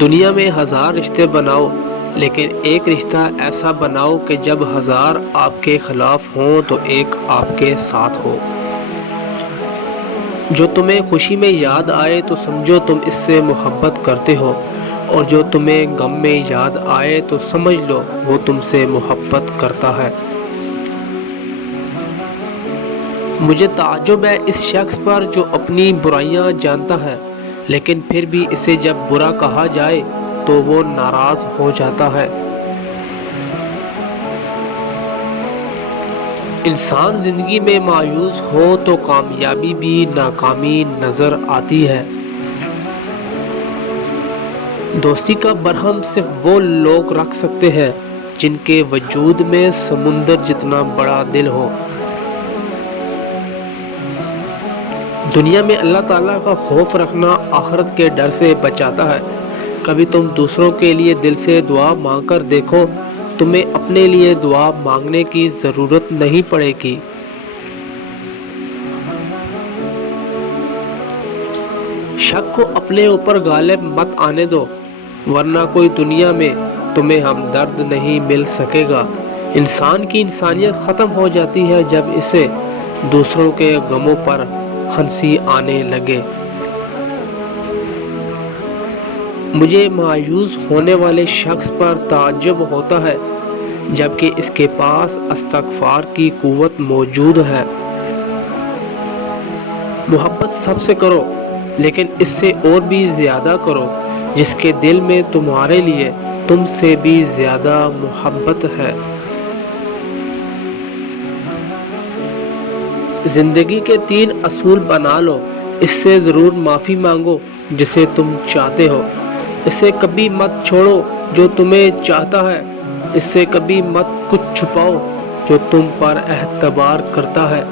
دنیا میں ہزار رشتے بناؤ، لیکن ایک رشتہ ایسا بناؤ کہ جب ہزار آپ کے خلاف ہوں تو ایک آپ کے ساتھ ہو۔ جو تمہیں خوشی میں یاد آئے تو سمجھو تم اس سے محبت کرتے ہو، اور جو تمہیں غم میں یاد آئے تو سمجھ لو وہ تم سے محبت کرتا ہے۔ مجھے تعجب ہے اس شخص پر جو اپنی برائیاں جانتا ہے لیکن پھر بھی اسے جب برا کہا جائے تو وہ ناراض ہو جاتا ہے۔ انسان زندگی میں مایوس ہو تو کامیابی بھی ناکامی نظر آتی ہے۔ دوستی کا برہم صرف وہ لوگ رکھ سکتے ہیں جن کے وجود میں سمندر جتنا بڑا دل ہو۔ دنیا میں اللہ تعالیٰ کا خوف رکھنا آخرت کے ڈر سے بچاتا ہے۔ کبھی تم دوسروں کے لیے دل سے دعا مانگ کر دیکھو، تمہیں اپنے لیے دعا مانگنے کی ضرورت نہیں پڑے گی۔ شک کو اپنے اوپر غالب مت آنے دو، ورنہ کوئی دنیا میں تمہیں ہمدرد نہیں مل سکے گا۔ انسان کی انسانیت ختم ہو جاتی ہے جب اسے دوسروں کے غموں پر ہنسی آنے لگے۔ مجھے مایوس ہونے والے شخص پر تعجب ہوتا ہے جبکہ اس کے پاس استغفار کی قوت موجود ہے۔ محبت سب سے کرو، لیکن اس سے اور بھی زیادہ کرو جس کے دل میں تمہارے لیے تم سے بھی زیادہ محبت ہے۔ زندگی کے 3 اصول بنا لو، اس سے ضرور معافی مانگو جسے تم چاہتے ہو، اسے کبھی مت چھوڑو جو تمہیں چاہتا ہے، اس سے کبھی مت کچھ چھپاؤ جو تم پر اعتبار کرتا ہے۔